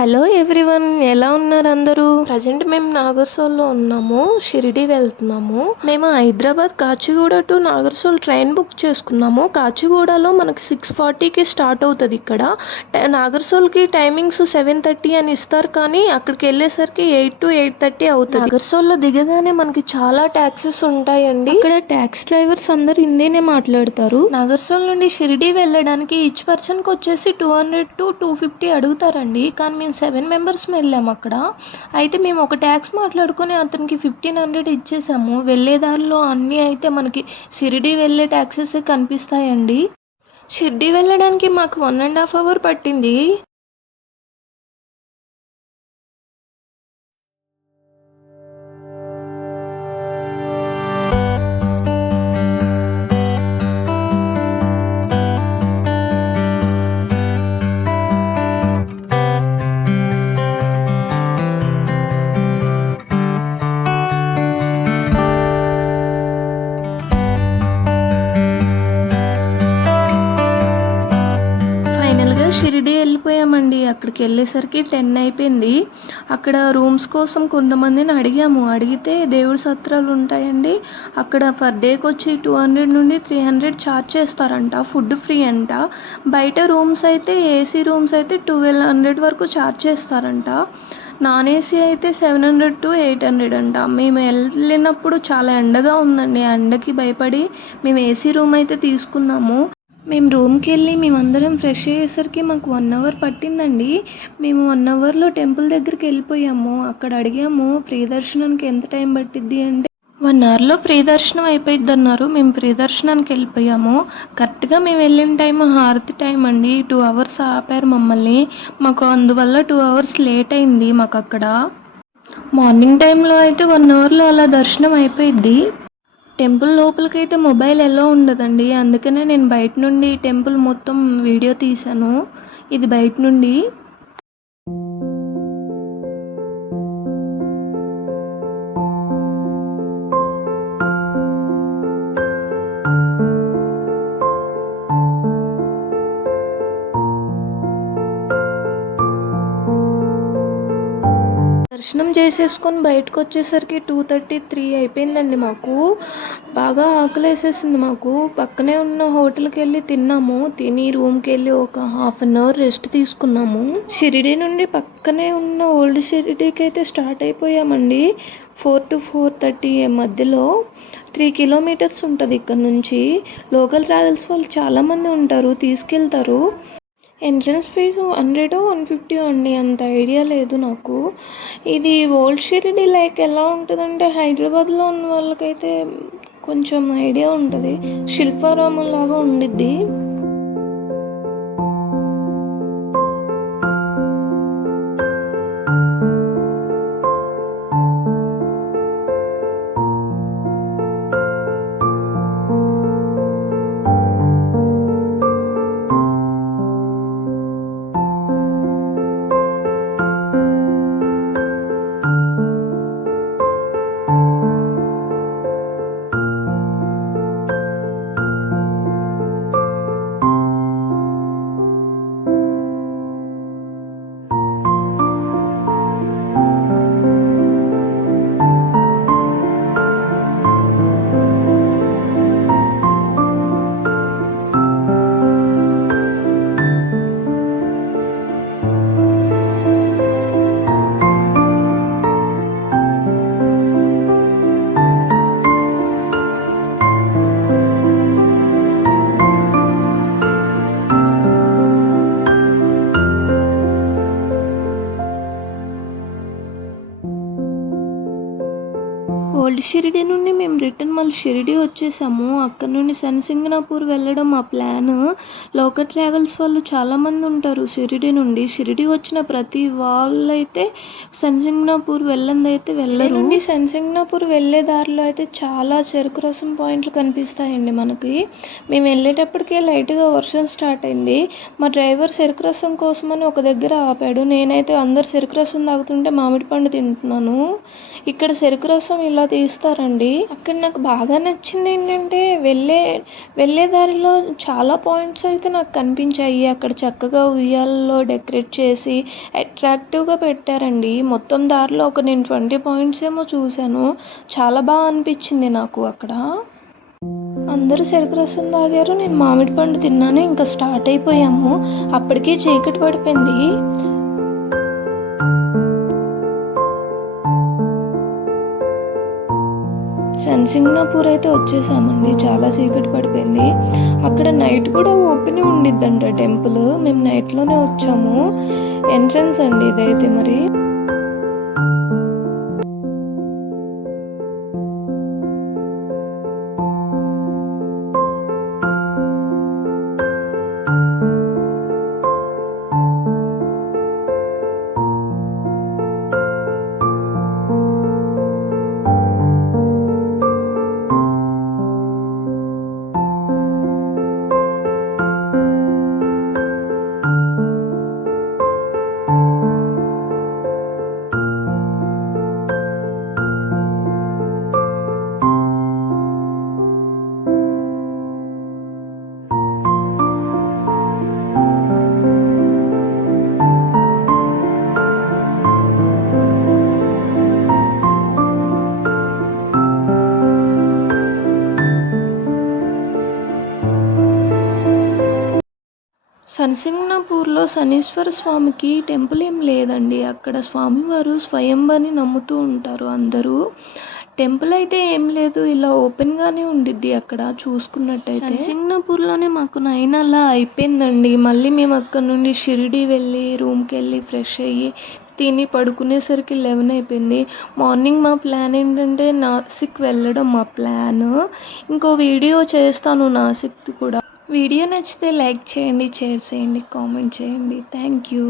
Hello everyone, ఎలా ఉన్నారు అందరూ? ప్రజెంట్ మేము నాగర్సోల్లో ఉన్నాము. షిరిడి వెళ్తున్నాము. మేము Hyderabad Kacheguda to Nagarsol train book చేసుకున్నాము. కాచిగూడలో మనకి 6:40కి స్టార్ట్ అవుతుంది. ఇక్కడ నాగర్సోల్కి టైమింగ్స్ 7:30 అని ఇస్తారు, కానీ అక్కడికి వెళ్ళేసరికి 8 to 8:30 అవుతుంది. నాగర్సోల్లో దిగగానే మనకి చాలా ట్యాక్సీస్ ఉంటాయండి. ఇక్కడ ట్యాక్సీ డ్రైవర్స్ అందరు హిందీనే మాట్లాడతారు. నాగర్సోల్ నుండి షిరిడి వెళ్ళడానికి ఈచ్ పర్సన్ కి వచ్చేసి 200 to 250 అడుగుతారండి. కానీ మేము 7 మెంబర్స్ వెళ్ళాము. అక్కడ అయితే మేము ఒక ట్యాక్స్ మాట్లాడుకొని అతనికి 1500 ఇచ్చేసాము. వెళ్ళే దారిలో అన్నీ అయితే మనకి షిరిడి వెళ్ళే ట్యాక్సెస్ కనిపిస్తాయండి. షిరిడి వెళ్ళడానికి మాకు 1.5 hours పట్టింది. షిరిడి వెళ్ళిపోయామండి. అక్కడికి వెళ్ళేసరికి 10 అయిపోయింది. అక్కడ రూమ్స్ కోసం కొంతమందిని అడిగితే దేవుడి సత్రాలు ఉంటాయండి. అక్కడ పర్ డేకి వచ్చి 200 నుండి 300 ఛార్జ్ చేస్తారంట. ఫుడ్ ఫ్రీ అంట. బయట రూమ్స్ అయితే ఏసీ రూమ్స్ అయితే 1200 వరకు ఛార్జ్ చేస్తారంట. నాన్ ఏసీ అయితే 700 to 800 అంట. మేము వెళ్ళినప్పుడు చాలా ఎండగా ఉందండి. ఎండకి భయపడి మేము ఏసీ రూమ్ అయితే తీసుకున్నాము. మేము రూమ్కి వెళ్ళి మేమందరం ఫ్రెష్ అయ్యేసరికి మాకు 1 hour పట్టిందండి. మేము 1 hourలో టెంపుల్ దగ్గరికి వెళ్ళిపోయాము. అక్కడ అడిగాము ప్రీ దర్శనానికి ఎంత టైం పట్టిద్ది అంటే 1 hourలో ప్రీ దర్శనం అయిపోయిద్ది అన్నారు. మేము ప్రీ దర్శనానికి వెళ్ళిపోయాము. కరెక్ట్గా మేము వెళ్ళిన టైం హారతి టైం అండి. 2 hours ఆపారు మమ్మల్ని. మాకు అందువల్ల 2 hours లేట్ అయింది. మాకు అక్కడ మార్నింగ్ టైంలో అయితే 1 hourలో అలా దర్శనం అయిపోయిద్ది. టెంపుల్ లోపలికైతే మొబైల్ ఎలా ఉండదండి. అందుకనే నేను బయట నుండి టెంపుల్ మొత్తం వీడియో తీశాను. ఇది బయట నుండి. దర్శనం చేసేసుకొని బయటకు వచ్చేసరికి 2:33 అయిపోయిందండి. మాకు బాగా ఆకలేసేసింది. మాకు పక్కనే ఉన్న హోటల్కి వెళ్ళి తిన్నాము. తిని రూమ్కి వెళ్ళి ఒక 1/2 hour రెస్ట్ తీసుకున్నాము. షిరిడి నుండి పక్కనే ఉన్న ఓల్డ్ షిరిడీకి అయితే స్టార్ట్ అయిపోయామండి. 4 to 4:30 మధ్యలో 3 kilometers ఉంటుంది ఇక్కడ నుంచి. లోకల్ ట్రావెల్స్ వాళ్ళు చాలామంది ఉంటారు, తీసుకెళ్తారు. ఎంట్రన్స్ ఫీజు 100 or 150 అండి, అంత ఐడియా లేదు నాకు. ఇది ఓల్డ్ షిరిడి లైక్ ఎలా ఉంటుందంటే హైదరాబాద్లో ఉన్న వాళ్ళకైతే కొంచెం ఐడియా ఉంటుంది. శిల్పారామం లాగా ఉండిద్ది. ఓల్డ్ షిరిడి నుండి మేము రిటర్న్ మళ్ళీ షిరిడి వచ్చేసాము. అక్కడ నుండి శనిసింగనాపూర్ వెళ్ళడం మా ప్లాన్. లోకల్ ట్రావెల్స్ వాళ్ళు చాలామంది ఉంటారు షిరిడి నుండి. షిరిడి వచ్చిన ప్రతి వాళ్ళు అయితే శనిసింగనాపూర్ వెళ్ళందైతే వెళ్ళరు. నుండి శనిసింగనాపూర్ వెళ్ళే దారిలో అయితే చాలా చెరుకు రసం పాయింట్లు కనిపిస్తాయండి మనకి. మేము వెళ్ళేటప్పటికే లైట్గా వర్షం స్టార్ట్ అయింది. మా డ్రైవర్ చెరుకు రసం కోసమని ఒక దగ్గర ఆపాడు. నేనైతే అందరు చెరుకు రసం తాగుతుంటే మామిడి పండు తింటున్నాను. ఇక్కడ చెరుకు రసం ఇలా తీస్తారండి. అక్కడ నాకు బాగా నచ్చింది ఏంటంటే వెళ్ళే దారిలో చాలా పాయింట్స్ అయితే నాకు కనిపించాయి. అక్కడ చక్కగా ఉయ్యాలలో డెకరేట్ చేసి అట్రాక్టివ్గా పెట్టారండి. మొత్తం దారిలో నేను 20 పాయింట్స్ ఏమో చూశాను. చాలా బాగా అనిపించింది నాకు అక్కడ. అందరూ చెరుకు రసం తాగారు, నేను మామిడి పండు తిన్నాను. ఇంకా స్టార్ట్ అయిపోయాము. అప్పటికే చీకటి పడిపోయింది. శనిసింగ్నాపూర్ అయితే వచ్చేసామండి. చాలా చీకటి పడిపోయింది. అక్కడ నైట్ కూడా ఓపెన్ ఉండిద్దంట టెంపుల్. మేము నైట్లోనే వచ్చాము. ఎంట్రన్స్ అండి ఇదైతే. మరి శనిసింగ్నాపూర్లో శనీశ్వర స్వామికి టెంపుల్ ఏం లేదండి. అక్కడ స్వామివారు స్వయంభని నమ్ముతూ ఉంటారు అందరూ. టెంపుల్ అయితే ఏం లేదు, ఇలా ఓపెన్గానే ఉండిద్ది. అక్కడ చూసుకున్నట్టయితే శనిసింగ్నాపూర్లోనే మాకు 9 అలా అయిపోయిందండి. మళ్ళీ మేము అక్కడ నుండి షిరిడి వెళ్ళి రూమ్కి వెళ్ళి ఫ్రెష్ అయ్యి తిని పడుకునేసరికి 11 అయిపోయింది. మార్నింగ్ మా ప్లాన్ ఏంటంటే నాసిక్ వెళ్ళడం మా ప్లాన్. ఇంకో వీడియో చేస్తాను నాసిక్ కూడా. వీడియో నచ్చితే లైక్ చేయండి, షేర్ చేయండి, కామెంట్ చేయండి. Thank you.